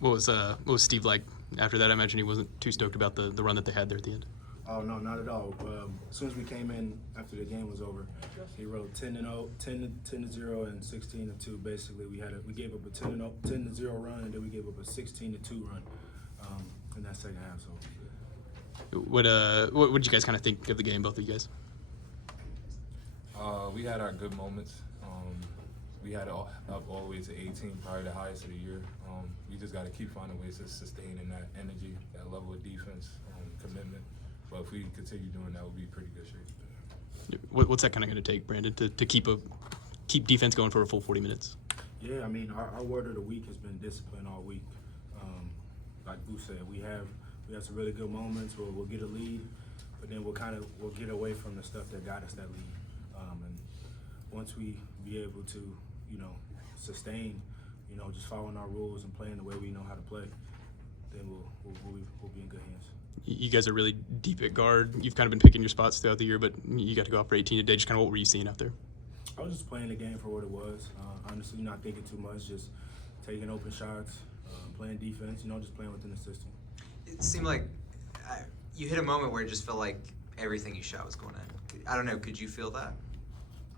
What was Steve like after that? I imagine he wasn't too stoked about the run that they had there at the end. Oh no, not at all. As soon as we came in after the game was over, he wrote 10-0, 10-0, and 16-2. Basically, we gave up a 10-0 run, and then we gave up a 16-2 run in that second half. So, What did you guys kind of think of the game, both of you guys? We had our good moments. We had it up all the way to 18, probably the highest of the year. We just got to keep finding ways to sustain in that energy, that level of defense, commitment. But if we continue doing that, we'll be in pretty good shape. What's that kind of going to take, Brandon, to keep defense going for a full 40 minutes? yeah, I mean, our word of the week has been discipline all week. Like Boo said, we have some really good moments where we'll get a lead, but then we'll get away from the stuff that got us that lead. And once we be able to, sustain, just following our rules and playing the way we know how to play, then we'll be in good hands. You guys are really deep at guard. You've kind of been picking your spots throughout the year, but you got to go out for 18 today. Just kind of what were you seeing out there? I was just playing the game for what it was. Honestly, not thinking too much, just taking open shots, playing defense, just playing within the system. It seemed like you hit a moment where it just felt like everything you shot was going in. I don't know, could you feel that?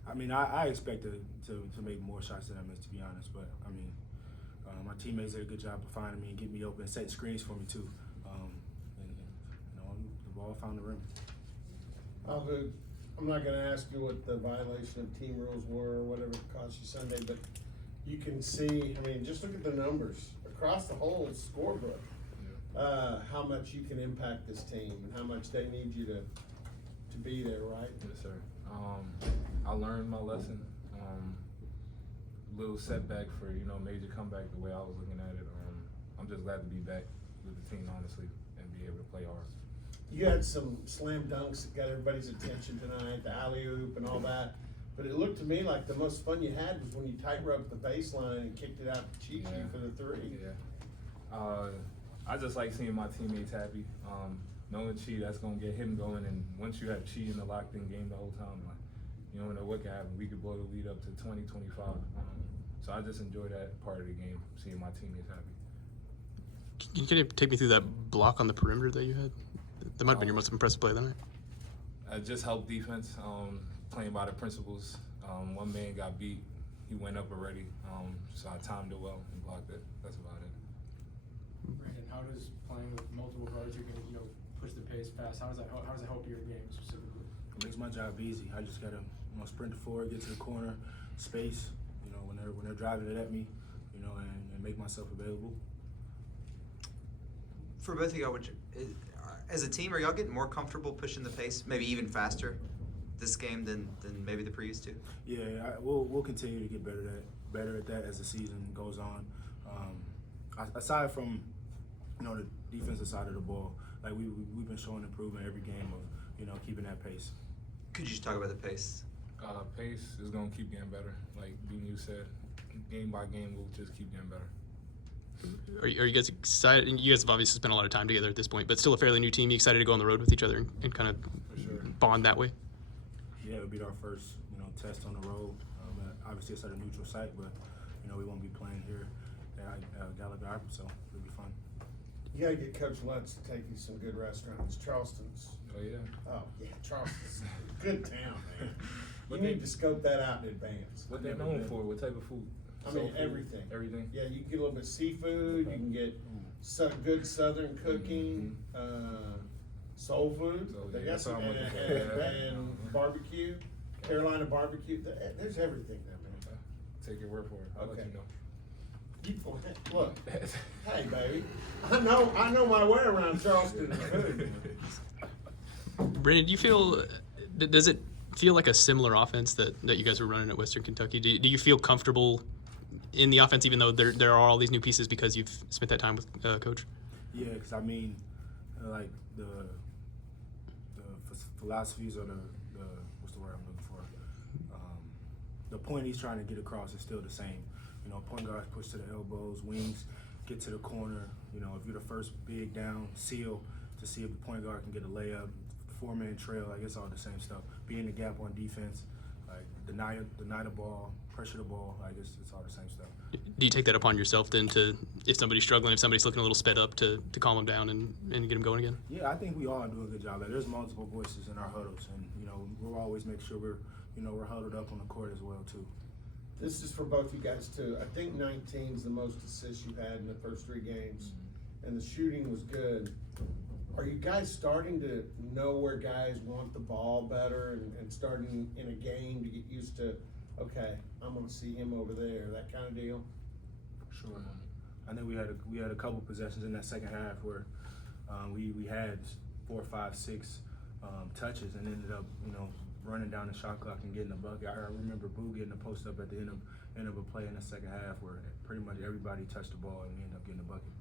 I mean, I expected to make more shots than I missed, to be honest. But, I mean, my teammates did a good job of finding me and getting me open and setting screens for me, too. The ball found the rim. Abou, I'm not going to ask you what the violation of team rules were or whatever it cost you Sunday, but you can see, I mean, just look at the numbers across the whole scorebook, how much you can impact this team and how much they need you to be there, right? Yes, sir. I learned my lesson. Little setback for major comeback the way I was looking at it. I'm just glad to be back with the team, honestly, and be able to play hard. You had some slam dunks that got everybody's attention tonight, the alley-oop and all that. But it looked to me like the most fun you had was when you tight-roped the baseline and kicked it out to Chi for the three. Yeah. I just like seeing my teammates happy. Knowing Chi, that's going to get him going. And once you have Chi in the locked-in game the whole time, you don't know what can happen. We could blow the lead up to 20, 25. So I just enjoy that part of the game, seeing my teammates happy. Can you take me through that block on the perimeter that you had? That might have been your most impressive play of the night. Just help defense, playing by the principles. One man got beat. He went up already, so I timed it well and blocked it. That's about it. Brandon, how does playing with multiple guards who can, push the pace fast, how does it help your game specifically? It makes my job easy. I just got to sprint forward, get to the corner, space, when they're driving it at me, and make myself available. For both of y'all, as a team, are y'all getting more comfortable pushing the pace, maybe even faster this game than maybe the previous two? Yeah, we'll continue to get better at that as the season goes on. Aside from the defensive side of the ball, like we've been showing improvement every game of keeping that pace. Could you just talk about the pace? Pace is going to keep getting better. Like you said, game by game, we'll just keep getting better. Are you guys excited? And you guys have obviously spent a lot of time together at this point, but still a fairly new team. You excited to go on the road with each other and kind of bond that way? Yeah, it'll be our first test on the road. Obviously, it's at a neutral site, but we won't be playing here at Gallagher, so it'll be fun. You gotta get Coach Lutz to take you to some good restaurants. Charleston's. Oh, yeah. Oh, yeah, Charleston's. Good town, man. You need to scope that out in advance. What they're known for? What type of food? I mean, Soul food? everything. Everything? Yeah, you can get a little bit of seafood, you can get good southern cooking, soul food. So, They yeah, got that's some, what I'm looking for. and barbecue, Carolina barbecue. There's everything there, man. Take your word for it. I'll let you know. Look, hey, baby, I know my way around Charleston food. Brandon, do you feel? Does it feel like a similar offense that you guys were running at Western Kentucky? Do you feel comfortable in the offense, even though there are all these new pieces because you've spent that time with Coach? Yeah, because I mean, like the philosophies or the what's the word I'm looking for? The point he's trying to get across is still the same. Point guards push to the elbows, wings get to the corner. If you're the first big down, seal to see if the point guard can get a layup. Four-man trail, like it's all the same stuff. Be in the gap on defense, like deny the ball, pressure the ball. Like it's all the same stuff. Do you take that upon yourself then to, if somebody's struggling, if somebody's looking a little sped up, to calm them down and get them going again? Yeah, I think we all do a good job. Like there's multiple voices in our huddles, and we'll always make sure we're huddled up on the court as well too. This is for both you guys too. I think 19 is the most assists you had in the first 3 games, and the shooting was good. Are you guys starting to know where guys want the ball better and starting in a game to get used to, okay, I'm going to see him over there, that kind of deal? Sure. I think we had a couple possessions in that second half where we had 4, 5, 6 touches and ended up running down the shot clock and getting a bucket. I remember Abou getting a post up at the end of a play in the second half where pretty much everybody touched the ball and we ended up getting a bucket.